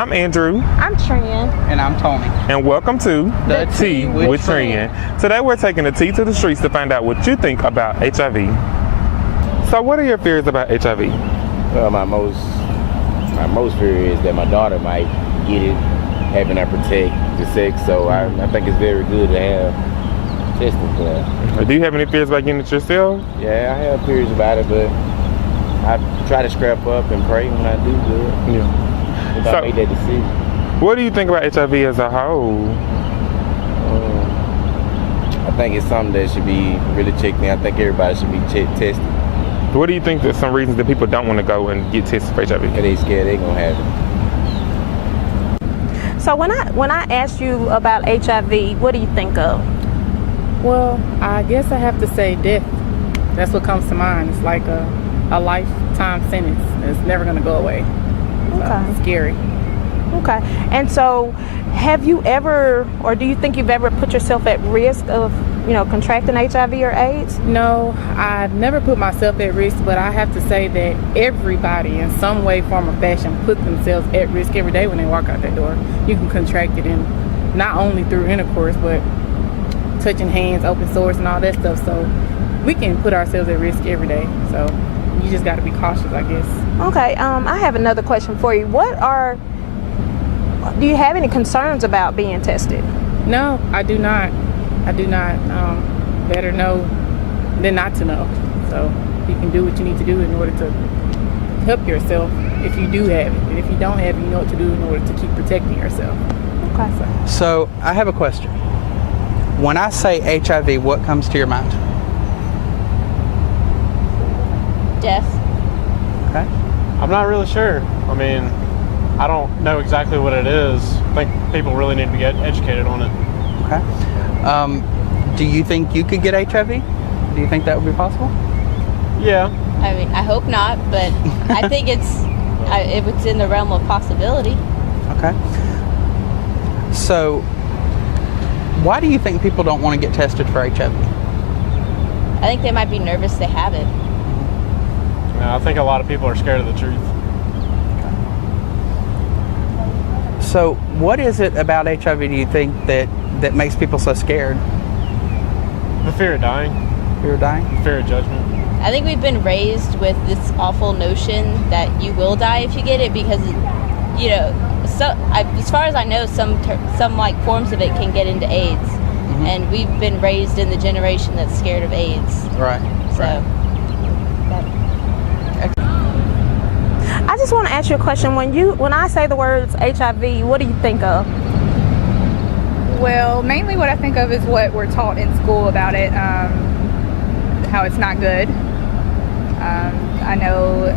I'm Andrew. I'm Tren. And I'm Tony. And welcome to The Tea with Tren. Today we're taking the tea to the streets to find out what you think about HIV. So what are your fears about HIV? Well, my most fear is that my daughter might get it, having her protect the sex. So I think it's very good to have testing for that. Do you have any fears about getting it yourself? Yeah, I have fears about it, but I try to scrap up and pray when I do good. Yeah. If I made that decision. What do you think about HIV as a whole? I think it's something that should be really checked in. I think everybody should be tested. What do you think that some reasons that people don't want to go and get tested for HIV? Because they scared they're going to have it. So when I asked you about HIV, what do you think of? Well, I guess I have to say death. That's what comes to mind. It's like a lifetime sentence. It's never going to go away. So Okay. it's scary. Okay. And so have you ever, or do you think you've ever put yourself at risk of, contracting HIV or AIDS? No, I've never put myself at risk, but I have to say that everybody in some way, form, or fashion put themselves at risk every day when they walk out that door. You can contract it, and not only through intercourse, but touching hands, open sores, and all that stuff. So we can put ourselves at risk every day. So you just got to be cautious, I guess. Okay. I have another question for you. Do you have any concerns about being tested? No, I do not. Better know than not to know. So you can do what you need to do in order to help yourself if you do have it. And if you don't have it, you know what to do in order to keep protecting yourself. Okay. So I have a question. When I say HIV, what comes to your mind? Death. Okay. I'm not really sure. I mean, I don't know exactly what it is. I think people really need to get educated on it. Okay. Do you think you could get HIV? Do you think that would be possible? Yeah. I mean, I hope not, but I think it's in the realm of possibility. Okay. So why do you think people don't want to get tested for HIV? I think they might be nervous they have it. I think a lot of people are scared of the truth. So what is it about HIV, do you think, that makes people so scared? The fear of dying. Fear of dying? The fear of judgment. I think we've been raised with this awful notion that you will die if you get it because, as far as I know, some like forms of it can get into AIDS. Mm-hmm. And we've been raised in the generation that's scared of AIDS. Right. So. Right. I just want to ask you a question. When I say the words HIV, what do you think of? Well, mainly what I think of is what we're taught in school about it, how it's not good. I know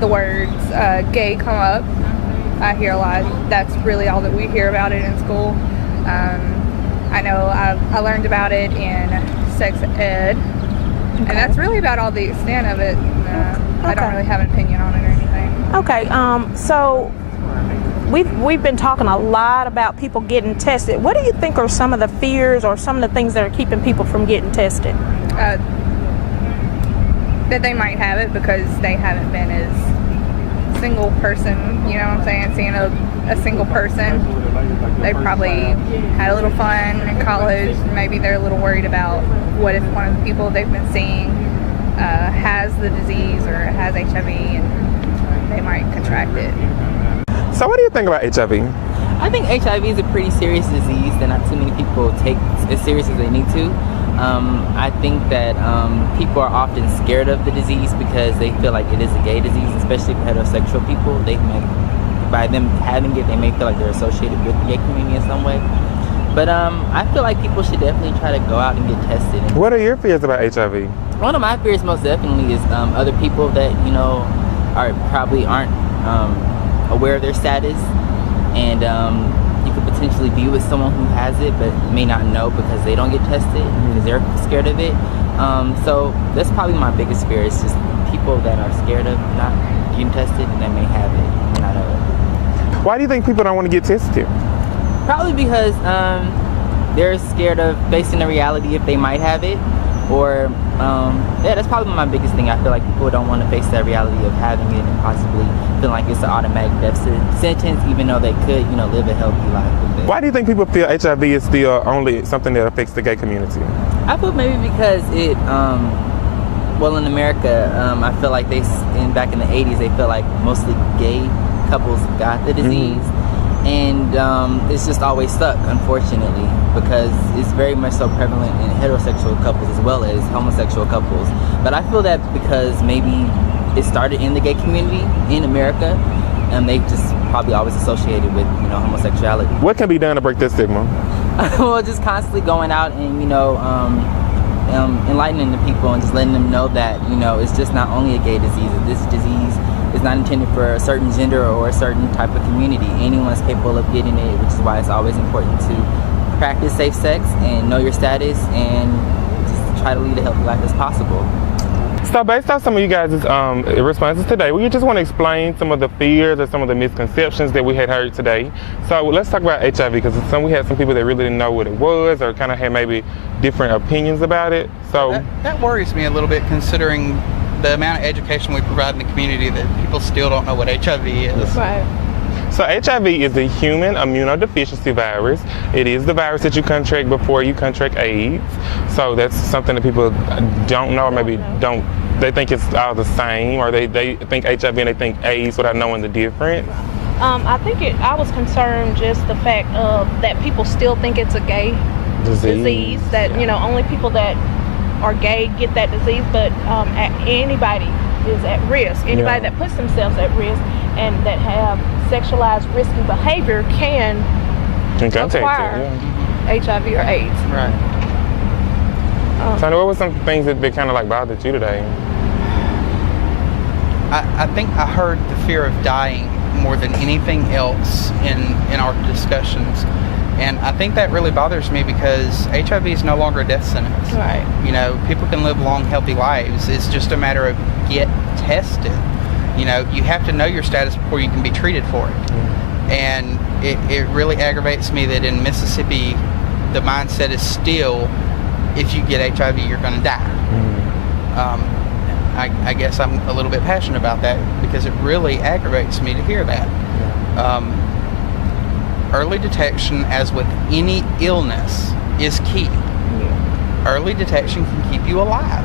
the words gay come up. I hear a lot. That's really all that we hear about it in school. I know I learned about it in sex ed, and that's really about all the extent of it. I don't really have an opinion on it or anything. Okay, so we've been talking a lot about people getting tested. What do you think are some of the fears or some of the things that are keeping people from getting tested? That they might have it because they haven't been as single person, you know what I'm saying? Seeing a single person. They probably had a little fun in college. Maybe they're a little worried about what if one of the people they've been seeing has the disease or has HIV and they might contract it. So what do you think about HIV? I think HIV is a pretty serious disease that not too many people take as serious as they need to. I think that people are often scared of the disease because they feel like it is a gay disease, especially for heterosexual people. By them having it, they may feel like they're associated with the gay community in some way. But I feel like people should definitely try to go out and get tested. What are your fears about HIV? One of my fears most definitely is other people that, probably aren't aware of their status. And you could potentially be with someone who has it but may not know because they don't get tested because they're scared of it. So that's probably my biggest fear, is just people that are scared of not getting tested and that may have it and not know it. Why do you think people don't want to get tested? Probably because they're scared of facing the reality if they might have it. or yeah, that's probably my biggest thing. I feel like people don't want to face that reality of having it and possibly feeling like it's an automatic death sentence, even though they could, you know, live a healthy life with it. Why do you think people feel HIV is still only something that affects the gay community? I feel maybe because it, well, in America, I feel like back in the 80s, they felt like mostly gay couples got the disease. And it's just always stuck, unfortunately, because it's very much so prevalent in heterosexual couples as well as homosexual couples. But I feel that because maybe it started in the gay community in America, and they just probably always associated with, you know, homosexuality. What can be done to break this stigma? Well, just constantly going out and, you know, enlightening the people and just letting them know that, you know, it's just not only a gay disease. This disease is not intended for a certain gender or a certain type of community. Anyone's capable of getting it, which is why it's always important to practice safe sex and know your status and just try to lead a healthy life as possible. So based on some of you guys' responses today, we just want to explain some of the fears or some of the misconceptions that we had heard today. So let's talk about HIV, because we had some people that really didn't know what it was or kind of had maybe different opinions about it. So that worries me a little bit, considering the amount of education we provide in the community that people still don't know what HIV is. Right. So HIV is a human immunodeficiency virus. It is the virus that you contract before you contract AIDS. So that's something that people don't know, or maybe don't. They think it's all the same, or they think HIV and they think AIDS without knowing the difference. I was concerned just the fact of that people still think it's a gay disease that, you know, only people that are gay get that disease, but anybody is at risk. Anybody that puts themselves at risk and that have sexualized risky behavior can acquire HIV or AIDS. Right. Tony, what were some things that kind of like bothered you today? I think I heard the fear of dying more than anything else in our discussions. And I think that really bothers me because HIV is no longer a death sentence. Right. You know, people can live long, healthy lives. It's just a matter of get tested. You know, you have to know your status before you can be treated for it. And it really aggravates me that in Mississippi, the mindset is still, if you get HIV, you're going to die. I guess I'm a little bit passionate about that because it really aggravates me to hear that. Early detection, as with any illness, is key. Early detection can keep you alive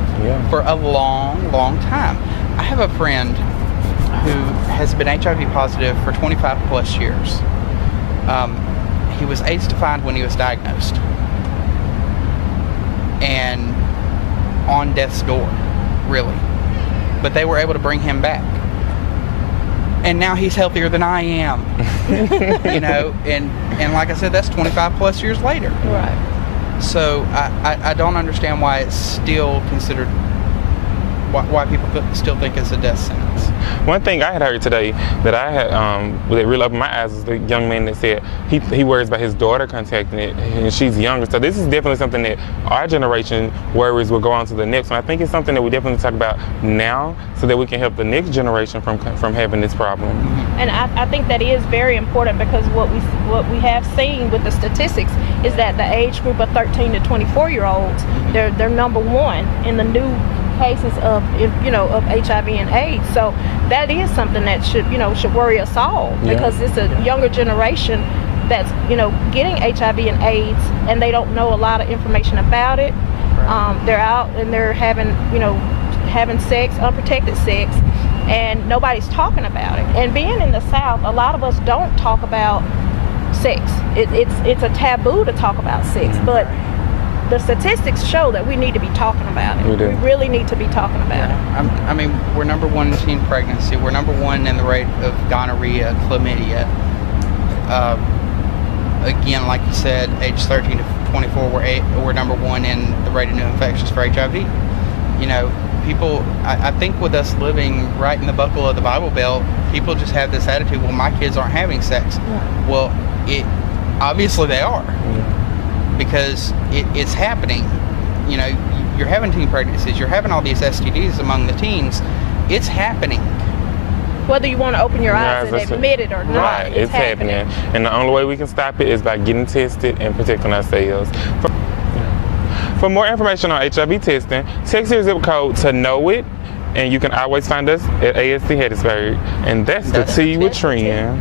for a long, long time. I have a friend who has been HIV positive for 25 plus years. He was AIDS defined when he was diagnosed and on death's door, really. But they were able to bring him back. And now he's healthier than I am. You know, and like I said, that's 25 plus years later. Right. So I don't understand why it's still considered, why people still think it's a death sentence. One thing I had heard today that I had that really opened my eyes was the young man that said he worries about his daughter contacting it, and she's younger. So this is definitely something that our generation worries will go on to the next one. I think it's something that we definitely talk about now so that we can help the next generation from having this problem. And I think that is very important because what we have seen with the statistics is that the age group of 13 to 24-year-olds, they're number one in the new cases of HIV and AIDS. So that is something that should worry us all because it's a younger generation that's getting HIV and AIDS and they don't know a lot of information about it. They're out and they're having sex, unprotected sex, and nobody's talking about it. And being in the South, a lot of us don't talk about sex. It's a taboo to talk about sex, but the statistics show that we need to be talking about it. We really need to be talking about it. I mean, we're number one in teen pregnancy. We're number one in the rate of gonorrhea, chlamydia. Again, like you said, age 13 to 24, we're number one in the rate of new infections for HIV. You know, people, I think with us living right in the buckle of the Bible Belt, people just have this attitude, well, my kids aren't having sex. Well, obviously they are. Because it's happening. You know, you're having teen pregnancies, you're having all these STDs among the teens. It's happening. Whether you want to open your eyes and admit it or not, right, it's happening. And the only way we can stop it is by getting tested and protecting ourselves. For more information on HIV testing, text your zip code to know it, and you can always find us at ASC Hattiesburg. And that's the Tea with Tren.